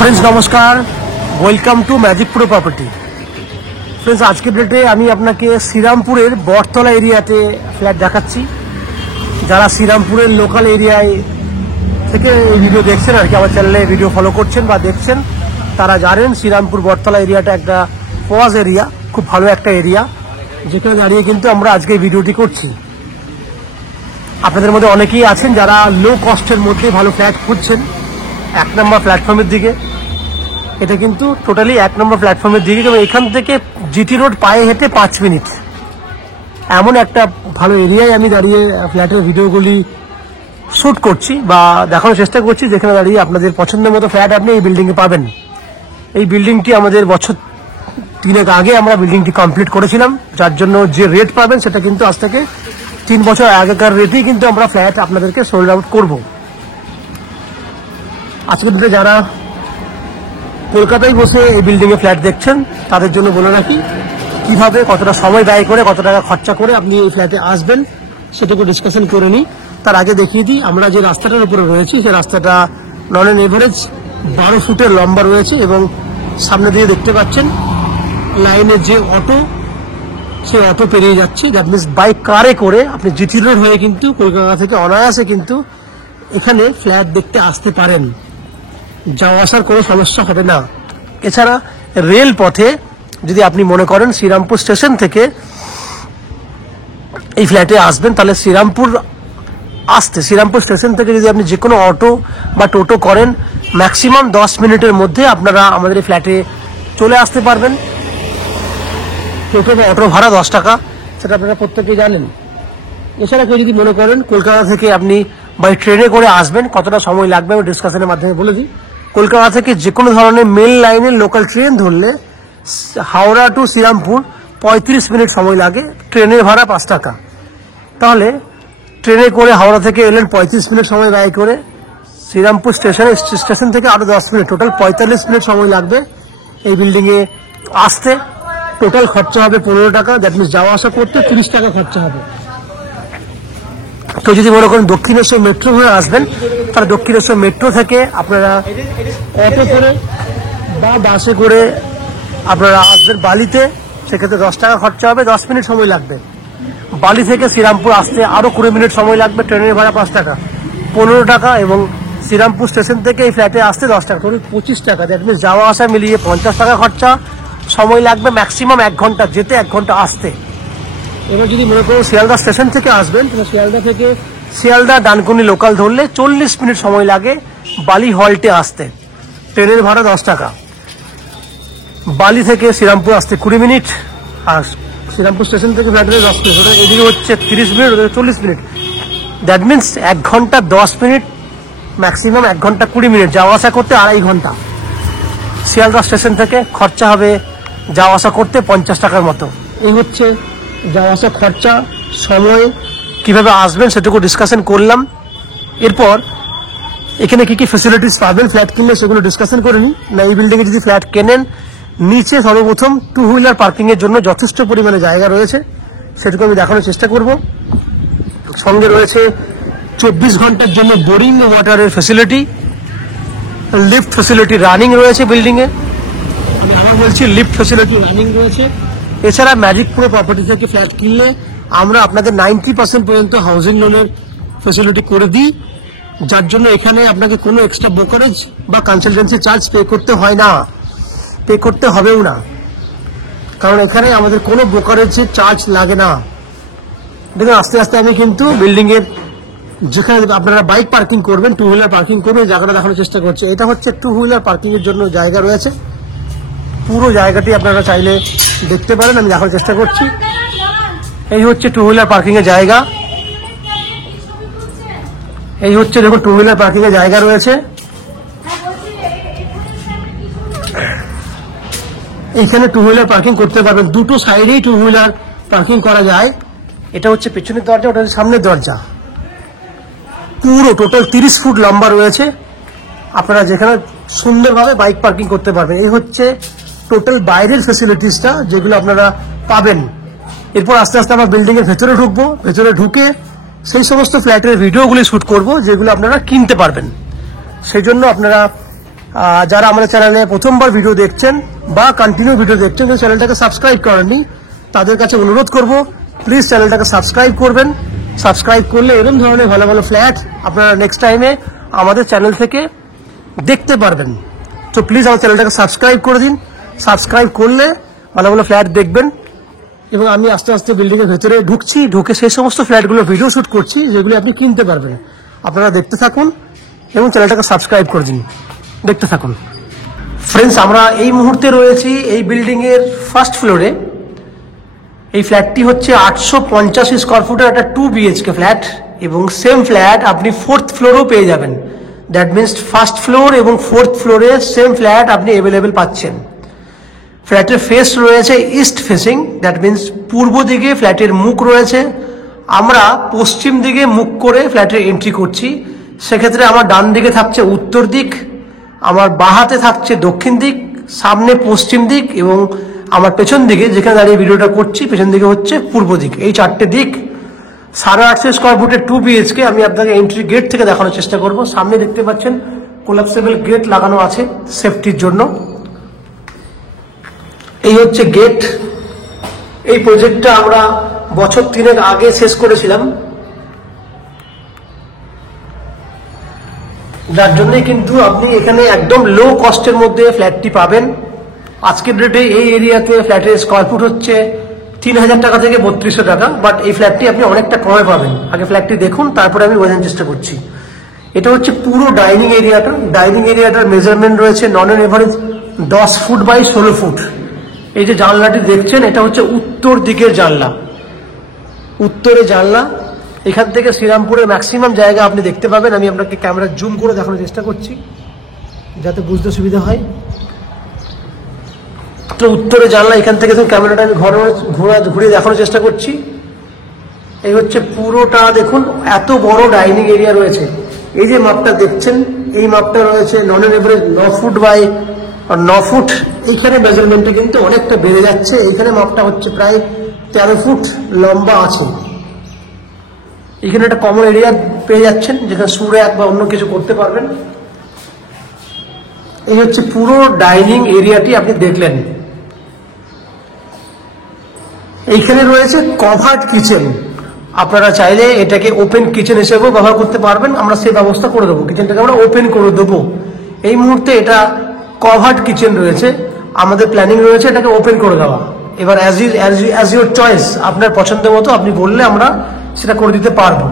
Friends नमस्कार, welcome to magic pro property. Friends आज के डेटे আমি আপনাকে শ্রীরামপুরের বটতলা এরিয়াতে ফ্ল্যাট দেখাচ্ছি। যারা শ্রীরামপুরের লোকাল এরিয়ায় থেকে এই ভিডিও দেখছেন আর কি, আমার চ্যানেলে ভিডিও ফলো করছেন বা দেখছেন, তারা জানেন শ্রীরামপুর বটতলা এরিয়াটা একটা পজ এরিয়া, খুব ভালো একটা এরিয়া, যেখানে দাঁড়িয়ে কিন্তু আমরা আজকে এই ভিডিওটি করছি। আপনাদের মধ্যে অনেকেই আছেন যারা লো কস্টের মধ্যে ভালো ফ্ল্যাট খুঁজছেন এক নম্বর প্ল্যাটফর্মের দিকে। এটা কিন্তু টোটালি এক নম্বর প্ল্যাটফর্মের দিকে, এবং এখান থেকে জিটি রোড পায়ে হেঁটে 5 মিনিট, এমন একটা ভালো এরিয়ায় আমি দাঁড়িয়ে ফ্ল্যাটের ভিডিওগুলি শ্যুট করছি বা দেখানোর চেষ্টা করছি, যেখানে দাঁড়িয়ে আপনাদের পছন্দের মতো ফ্ল্যাট আপনি এই বিল্ডিংয়ে পাবেন। এই বিল্ডিংটি আমাদের বছর 3 আগে আমরা বিল্ডিংটি কমপ্লিট করেছিলাম, যার জন্য যে রেট পাবেন সেটা কিন্তু আজ থেকে 3 বছর আগেকার রেটেই কিন্তু আমরা ফ্ল্যাট আপনাদেরকে সোল্ড আউট করব। আজকের দিনে যারা কলকাতায় বসে এই বিল্ডিংয়ে ফ্ল্যাট দেখছেন তাদের জন্য বলে রাখি, কিভাবে কতটা সময় ব্যয় করে কত টাকা খরচা করে আপনি এই ফ্ল্যাটে আসবেন সেটাকে ডিসকাশন করে নিই। তার আগে দেখিয়ে দিই, আমরা যে রাস্তাটার উপরে রয়েছি সেই রাস্তাটা নন অন এভারেজ 12 ফুটের লম্বা রয়েছে, এবং সামনে দিয়ে দেখতে পাচ্ছেন লাইনের যে অটো, সেই অটো পেরিয়ে যাচ্ছে। দ্যাট মিনস বাই কারে করে আপনি জিটি রোড হয়ে কিন্তু কলকাতা থেকে অনায়াসে কিন্তু এখানে ফ্ল্যাট দেখতে আসতে পারেন, যাওয়া আসার কোনো সমস্যা হবে না। এছাড়া রেল পথে যদি আপনি মনে করেন শ্রীরামপুর স্টেশন থেকে এই ফ্ল্যাটে আসবেন, তাহলে শ্রীরামপুর স্টেশন থেকে যদি আপনি যে কোনো অটো বা টোটো করেন, ম্যাক্সিমাম 10 মিনিটের মধ্যে আপনারা আমাদের এই ফ্ল্যাটে চলে আসতে পারবেন। টোটো বা অটো ভাড়া 10 টাকা, সেটা আপনারা প্রত্যেকেই জানেন। এছাড়া কেউ যদি মনে করেন কলকাতা থেকে আপনি বাই ট্রেনে করে আসবেন, কতটা সময় লাগবে আমি ডিসকাশনের মাধ্যমে বলে দিই। কলকাতা থেকে যে কোনো ধরনের মেল লাইনের লোকাল ট্রেন ধরলে হাওড়া টু শ্রীরামপুর 35 মিনিট সময় লাগে, ট্রেনের ভাড়া 5 টাকা। তাহলে ট্রেনে করে হাওড়া থেকে এলেন 35 মিনিট সময় ব্যয় করে, শ্রীরামপুর স্টেশন থেকে আরও 10 মিনিট, টোটাল 45 মিনিট সময় লাগবে এই বিল্ডিংয়ে আসতে। টোটাল খরচা হবে 15 টাকা, দ্যাট মিনস যাওয়া আসা করতে 30 টাকা খরচা হবে। তো যদি মনে করেন দক্ষিণেশ্বর মেট্রো হয়ে আসবেন, তাহলে দক্ষিণেশ্বর মেট্রো থেকে আপনারা অটো করে বা বাসে করে আপনারা আসবেন বালিতে, সেক্ষেত্রে 10 টাকা খরচা হবে, 10 মিনিট সময় লাগবে। বালি থেকে শ্রীরামপুর আসতে আরও 20 মিনিট সময় লাগবে, ট্রেনের ভাড়া 5 টাকা, 15 টাকা, এবং শ্রীরামপুর স্টেশন থেকে এই ফ্ল্যাটে আসতে 10 টাকা, ধরুন 25 টাকা। দ্যাট মিনস যাওয়া আসা মিলিয়ে 50 টাকা খরচা, সময় লাগবে ম্যাক্সিমাম 1 ঘন্টা যেতে, 1 ঘন্টা আসতে। এবার যদি মনে করুন শিয়ালদা স্টেশন থেকে আসবেন, তাহলে শিয়ালদা থেকে শিয়ালদা ডানকুনি লোকাল ধরলে 40 মিনিট সময় লাগে বালি হল্টে আসতে, ট্রেনের ভাড়া 10 টাকা। বালি থেকে শ্রীরামপুর আসতে 20 মিনিট, আর শ্রীরামপুর স্টেশন থেকে ফ্ল্যাটে 10 মিনিট, ওটা এদিকে হচ্ছে 30 মিনিট, ওটা 40 মিনিট। দ্যাট মিনস 1 ঘন্টা 10 মিনিট, ম্যাক্সিমাম 1 ঘন্টা 20 মিনিট, যাওয়া আসা করতে 2.5 ঘন্টা। শিয়ালদা স্টেশন থেকে খরচা হবে যাওয়া আসা করতে 50 টাকার মতো। এই হচ্ছে যাওয়া আসা খরচা। সময় কিভাবে আসবেন সেটুকু ডিসকাশন করলাম। এরপর এখানে কি কি ফ্যাসিলিটিস পাবেন ফ্ল্যাট কিনলে সেগুলো ডিসকাশন করে নিই। না, এই বিল্ডিংয়ে যদি ফ্ল্যাট কেনেন, নিচে সর্বপ্রথম 2 হুইলার পার্কিংয়ের জন্য যথেষ্ট পরিমাণে জায়গা রয়েছে, সেটুকু আমি দেখানোর চেষ্টা করব। সঙ্গে রয়েছে 24 ঘন্টার জন্য বোরিং ওয়াটারের ফ্যাসিলিটি, লিফট ফ্যাসিলিটি রানিং রয়েছে বিল্ডিংয়ে, আমি আবার বলছি লিফট ফ্যাসিলিটি রানিং রয়েছে। এছাড়া ম্যাজিক প্রো প্রপার্টি থেকে ফ্ল্যাট কিনলে আমরা আপনাদের 90% পর্যন্ত হাউজিং লোনের ফ্যাসিলিটি করে দিই, যার জন্য এখানে আপনাকে কোনো এক্সট্রা ব্রোকারেজ বা কনসালটেন্সি চার্জ পে করতে হয় না, পে করতে হবেও না, কারণ এখানে আমাদের কোনো ব্রোকারেজের চার্জ লাগে না। দেখুন আস্তে আস্তে আমি কিন্তু বিল্ডিংয়ের যেখানে আপনারা বাইক পার্কিং করবেন, 2 হুইলার পার্কিং করবেন, জায়গাটা দেখানোর চেষ্টা করছি। এটা হচ্ছে 2 হুইলার পার্কিংয়ের জন্য জায়গা রয়েছে, পুরো জায়গাটি আপনারা চাইলে দেখতে পারেন, আমি দেখার চেষ্টা করছি। এই হচ্ছে 2 হুইলার পার্কিং এর জায়গা, এই হচ্ছে দেখুন 2 হুইলার পার্কিং এর জায়গা রয়েছে। এইখানে 2 হুইলার পার্কিং করতে পারবেন, দুটো সাইডেই 2 হুইলার পার্কিং করা যায়। এটা হচ্ছে পেছনের দরজা, ওটা হচ্ছে সামনের দরজা। পুরো টোটাল 30 ফুট লম্বা রয়েছে, আপনারা যেখানে সুন্দরভাবে বাইক পার্কিং করতে পারবেন। এই হচ্ছে টোটাল বাইরের ফ্যাসিলিটিসটা যেগুলো আপনারা পাবেন। এরপর আস্তে আস্তে আমরা বিল্ডিং এর ভেতরে ঢুকবো, ভেতরে ঢুকে সেই সমস্ত ফ্ল্যাটের ভিডিওগুলি শুট করব যেগুলো আপনারা কিনতে পারবেন। সেই জন্য আপনারা যারা আমাদের চ্যানেলে প্রথমবার ভিডিও দেখছেন বা কন্টিনিউ ভিডিও দেখছেন, চ্যানেলটাকে সাবস্ক্রাইব করেননি, তাদের কাছে অনুরোধ করব প্লিজ চ্যানেলটাকে সাবস্ক্রাইব করবেন। সাবস্ক্রাইব করলে এরকম ধরনের ভালো ভালো ফ্ল্যাট আপনারা নেক্সট টাইমে আমাদের চ্যানেল থেকে দেখতে পারবেন। তো প্লিজ আমার চ্যানেলটাকে সাবস্ক্রাইব করে দিন। সাবস্ক্রাইব করলে ভালো ভালো ফ্ল্যাট দেখবেন। এবং আমি আস্তে আস্তে বিল্ডিংয়ের ভেতরে ঢুকে সেই সমস্ত ফ্ল্যাটগুলো ভিডিও শ্যুট করছি যেগুলো আপনি কিনতে পারবেন। আপনারা দেখতে থাকুন এবং চ্যানেলটাকে সাবস্ক্রাইব করে দিন, দেখতে থাকুন। ফ্রেন্ডস, আমরা এই মুহূর্তে রয়েছি এই বিল্ডিংয়ের ফার্স্ট ফ্লোরে। এই ফ্ল্যাটটি হচ্ছে 850 স্কোয়ার ফুটের একটা 2 BHK ফ্ল্যাট, এবং সেম ফ্ল্যাট আপনি 4th ফ্লোরেও পেয়ে যাবেন। দ্যাট মিনস ফার্স্ট ফ্লোর এবং 4th ফ্লোরে সেম ফ্ল্যাট আপনি অ্যাভেলেবেল পাচ্ছেন। ফ্ল্যাটের ফেস রয়েছে ইস্ট ফেসিং, দ্যাট মিনস পূর্ব দিকে ফ্ল্যাটের মুখ রয়েছে। আমরা পশ্চিম দিকে মুখ করে ফ্ল্যাটের এন্ট্রি করছি। সেক্ষেত্রে আমার ডান দিকে থাকছে উত্তর দিক, আমার বাঁ হাতে থাকছে দক্ষিণ দিক, সামনে পশ্চিম দিক, এবং আমার পেছন দিকে যেখানে দাঁড়িয়ে ভিডিওটা করছি পেছন দিকে হচ্ছে পূর্ব দিক। এই 4টে দিক। 850 স্কোয়ার ফুটের 2 BHK। আমি আপনাকে এন্ট্রি গেট থেকে দেখানোর চেষ্টা করব। সামনে দেখতে পাচ্ছেন কোলাপসেবল গেট লাগানো আছে সেফটির জন্য। এই হচ্ছে গেট। এই প্রজেক্টটা আমরা বছর 3 আগে শেষ করেছিলাম, যার জন্য কিন্তু আপনি এখানে একদম লো কস্টের মধ্যে ফ্ল্যাটটি পাবেন। আজকের ডেটে এই এরিয়াতে ফ্ল্যাটের স্কোয়ার ফুট হচ্ছে 3000 টাকা থেকে 3200 টাকা, বাট এই ফ্ল্যাটটি আপনি অনেকটা কমে পাবেন। আগে ফ্ল্যাটটি দেখুন, তারপরে আমি বোঝানোর চেষ্টা করছি। এটা হচ্ছে পুরো ডাইনিং এরিয়াটা। ডাইনিং এরিয়াটার মেজারমেন্ট রয়েছে নন on average 10 foot by 16 foot. এই যে জানলাটি দেখছেন, এটা হচ্ছে উত্তর দিকের জানলা, উত্তরে জানলা। এখান থেকে শ্রীরামপুরের ম্যাক্সিমাম জায়গা আপনি দেখতে পাবেন। আমি আপনাকে ক্যামেরা জুম করে দেখানোর চেষ্টা করছি যাতে বুঝতে সুবিধা হয়। তো উত্তরে জানলা, এখান থেকে তো ক্যামেরাটা আমি ঘুরিয়ে দেখানোর চেষ্টা করছি। এই হচ্ছে পুরোটা দেখুন, এত বড় ডাইনিং এরিয়া রয়েছে। এই যে মাপটা দেখছেন, এই মাপটা রয়েছে নন on average 9 foot by 9 foot. এইখানে মেজারমেন্টটা কিন্তু অনেকটা বেড়ে যাচ্ছে। এইখানে মাপটা হচ্ছে প্রায় 13 ফুট লম্বা আছে। এখানে একটা কমন এরিয়া পেয়ে যাচ্ছেন যেখানে সুরে এক বা অন্য কিছু করতে পারবেন। এই হচ্ছে পুরো ডাইনিং এরিয়াটি আপনি দেখলেন। এইখানে রয়েছে কভার্ড কিচেন। আপনারা চাইলে এটাকে ওপেন কিচেন হিসেবেও ব্যবহার করতে পারবেন। আমরা সেই ব্যবস্থা করে দেবো, কিচেনটাকে আমরা ওপেন করে দেবো। এই মুহূর্তে এটা কভার্ড কিচেন রয়েছে, আমাদের প্ল্যানিং রয়েছে এটাকে ওপেন করে দেওয়া। এবার অ্যাজ ইউর চয়েস, আপনার পছন্দ মতো আপনি বললে আমরা সেটা করে দিতে পারবো।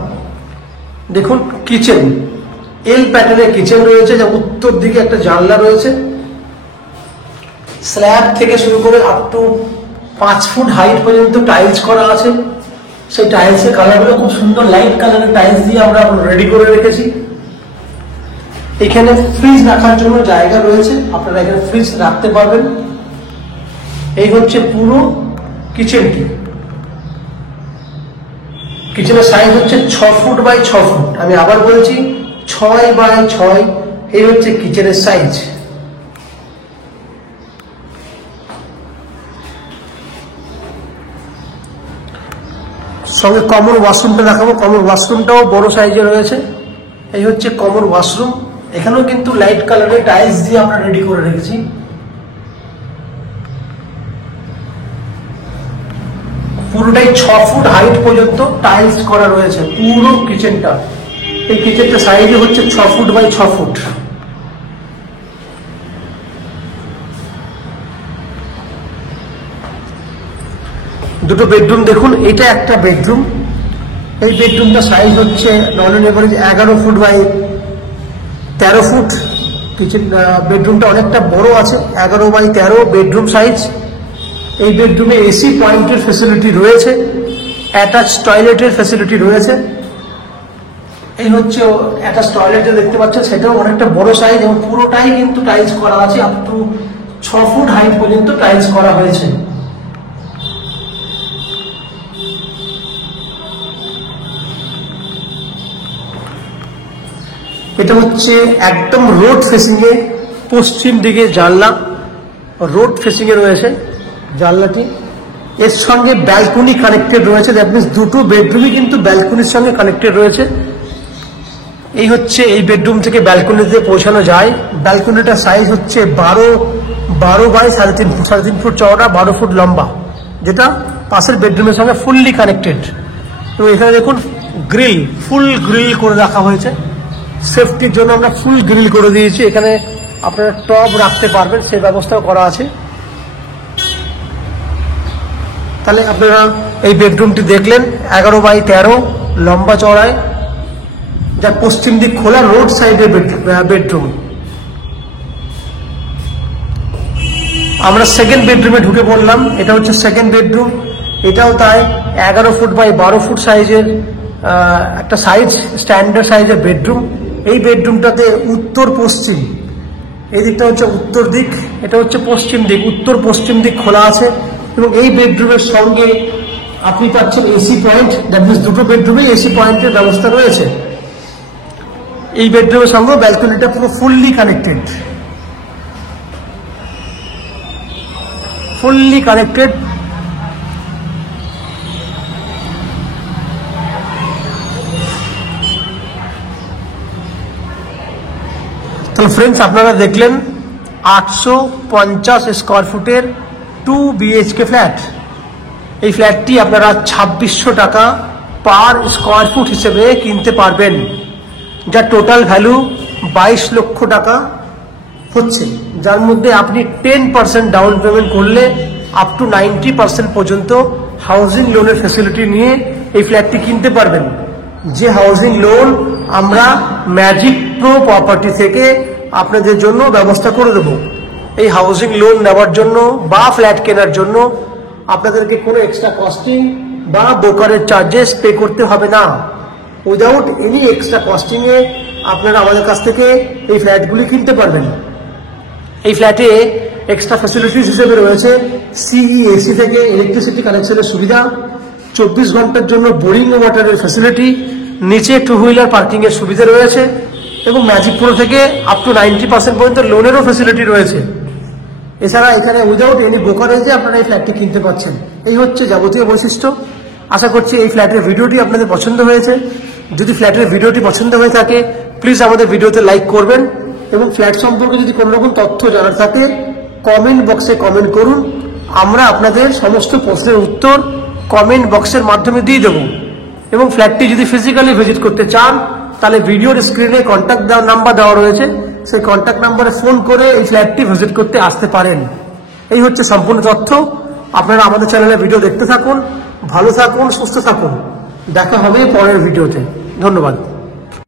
দেখুন কিচেন, এল প্যাটার্নের কিচেন রয়েছে, যা উত্তর দিকে একটা জানলা রয়েছে। স্ল্যাব থেকে শুরু করে আপ টু 5 ফুট হাইট পর্যন্ত টাইলস করা আছে। সেই টাইলসের কালারগুলো খুব সুন্দর লাইট কালারের টাইলস দিয়ে আমরা রেডি করে রেখেছি। এখানে ফ্রিজ রাখার জন্য জায়গা রয়েছে, আপনারা এখানে ফ্রিজ রাখতে পারবেন। এই হচ্ছে পুরো কিচেনটি। কিচেনের সাইজ হচ্ছে 6 ফুট বাই 6 ফুট। আমি আবার বলছি 6 বাই 6। এই হচ্ছে কিচেনের সাইজ। সঙ্গে কমন ওয়াশরুমটা দেখাবো। কমন ওয়াশরুমটাও বড় সাইজে রয়েছে। এই হচ্ছে কমন ওয়াশরুম। এখানেও কিন্তু লাইট কালারের টাইলস দিয়ে আমরা রেডি করে রেখেছি। পুরোটাই 6 ফুট হাইট পর্যন্ত টাইলস করা রয়েছে পুরো কিচেনটা। এই কিচেনটা সাইজে হচ্ছে 6 ফুট বাই 6 ফুট। দুটো বেডরুম দেখুন, এটা একটা বেডরুম। এই বেডরুমটা সাইজ হচ্ছে নন on average 11 foot by 13 foot. Kitchen বেডরুমটা অনেকটা বড় আছে, 11 বাই 13 বেডরুম সাইজ। এই বেডরুমে এসি পয়েন্টের ফ্যাসিলিটি রয়েছে, অ্যাটাচ টয়লেটের ফ্যাসিলিটি রয়েছে। এই হচ্ছে অ্যাটাচ টয়লেট দেখতে পাচ্ছেন, সেটাও অনেকটা বড় সাইজ এবং পুরোটাই কিন্তু টাইলস করা আছে। আপ টু 6 ফুট হাইট পর্যন্ত টাইলস করা হয়েছে। এটা হচ্ছে একদম রোড ফেসিং এ পশ্চিম দিকে জানলা, রোড ফেসিং এ রয়েছে জানলাটি। এর সঙ্গে ব্যালকনি কানেক্টেড রয়েছে, দ্যাট মিনস দুটো বেডরুমই কিন্তু ব্যালকনির সঙ্গে কানেক্টেড রয়েছে। এই হচ্ছে এই বেডরুম থেকে ব্যালকনিতে পৌঁছানো যায়। ব্যালকনিটার সাইজ হচ্ছে 12 বাই 3.5 ফুট চওড়া, 12 ফুট লম্বা, যেটা পাশের বেডরুমের সঙ্গে ফুললি কানেক্টেড। তো এখানে দেখুন গ্রিল, ফুল গ্রিল করে রাখা হয়েছে। সেফটির জন্য আমরা ফুল গ্রিল করে দিয়েছি। এখানে আপনারা টব রাখতে পারবেন, সেই ব্যবস্থাও করা আছে। তাহলে আপনারা এই বেডরুমটি দেখলেন, 11 বাই 13 লম্বা চওড়ায়, যা পশ্চিম দিক খোলা, রোড সাইডের বেডরুম। আমরা সেকেন্ড বেডরুমে ঢুকে পড়লাম। এটা হচ্ছে সেকেন্ড বেডরুম। এটাও তাই 11 ফুট বাই 12 ফুট সাইজের একটা সাইজ, স্ট্যান্ডার্ড সাইজের বেডরুম। এই বেডরুমটাতে উত্তর পশ্চিম, এই দিকটা হচ্ছে উত্তর দিক, এটা হচ্ছে পশ্চিম দিক, উত্তর পশ্চিম দিক খোলা আছে। এবং এই বেডরুমের সঙ্গে আপনি পাচ্ছেন এসি পয়েন্ট। দ্যাট মিনস দুটো বেডরুমে এসি পয়েন্টের ব্যবস্থা রয়েছে। এই বেডরুমের সঙ্গে ব্যালকনিটা পুরো ফুললি কানেক্টেড, ফুললি কানেক্টেড। তাহলে ফ্রেন্ডস, আপনারা দেখলেন 850 স্কোয়ার ফুটের 2 BHK ফ্ল্যাট। এই ফ্ল্যাটটি আপনারা 2600 টাকা পার স্কোয়ার ফুট হিসেবে কিনতে পারবেন, যার টোটাল ভ্যালু 22 লক্ষ টাকা হচ্ছে, যার মধ্যে আপনি 10% ডাউন পেমেন্ট করলে আপ টু 90% পর্যন্ত হাউজিং লোনের ফ্যাসিলিটি নিয়ে এই ফ্ল্যাটটি কিনতে পারবেন। যে হাউজিং লোন আমরা ম্যাজিক প্রো প্রপার্টি থেকে আপনাদের জন্য ব্যবস্থা করে দেব। এই হাউজিং লোন নেওয়ার জন্য বা ফ্ল্যাট কেনার জন্য আপনাদেরকে কোনো এক্সট্রা কস্টিং বা ব্রোকারের চার্জেস পে করতে হবে না। উইদাউট এনি এক্সট্রা কস্টিংয়ে আপনারা আমাদের কাছ থেকে এই ফ্ল্যাটগুলি কিনতে পারবেন। এই ফ্ল্যাটে এক্সট্রা ফ্যাসিলিটিস হিসেবে রয়েছে CEAC থেকে ইলেকট্রিসিটি কানেকশনের সুবিধা, 24 ঘন্টার জন্য বোরিং ওয়াটারের ফ্যাসিলিটি, নিচে 2 হুইলার পার্কিং এর সুবিধা রয়েছে, এবং ম্যাজিক প্রো থেকে আপ টু 90% পর্যন্ত লোনেরও ফ্যাসিলিটি রয়েছে। এছাড়া এখানে উইদাউট এনি ব্রোকারেজে আপনারা এই ফ্ল্যাটটি কিনতে পারছেন। এই হচ্ছে যাবতীয় বৈশিষ্ট্য। আশা করছি এই ফ্ল্যাটের ভিডিওটি আপনাদের পছন্দ হয়েছে। যদি ফ্ল্যাটের ভিডিওটি পছন্দ হয়ে থাকে, প্লিজ আমাদের ভিডিওতে লাইক করবেন, এবং ফ্ল্যাট সম্পর্কে যদি কোনো রকম তথ্য জানার থাকে কমেন্ট বক্সে কমেন্ট করুন। আমরা আপনাদের সমস্ত প্রশ্নের উত্তর কমেন্ট বক্সের মাধ্যমে দিয়ে দেব। এবং ফ্ল্যাটটি যদি ফিজিক্যালি ভিজিট করতে চান, তাহলে ভিডিওর স্ক্রিনে কন্ট্যাক্ট নাম্বার দেওয়া রয়েছে, সেই কন্ট্যাক্ট নাম্বারে ফোন করে এই ফ্ল্যাটটি ভিজিট করতে আসতে পারেন। এই হচ্ছে সম্পূর্ণ তথ্য। আপনারা আমাদের চ্যানেলে ভিডিও দেখতে থাকুন, ভালো থাকুন, সুস্থ থাকুন। দেখা হবে পরের ভিডিওতে। ধন্যবাদ।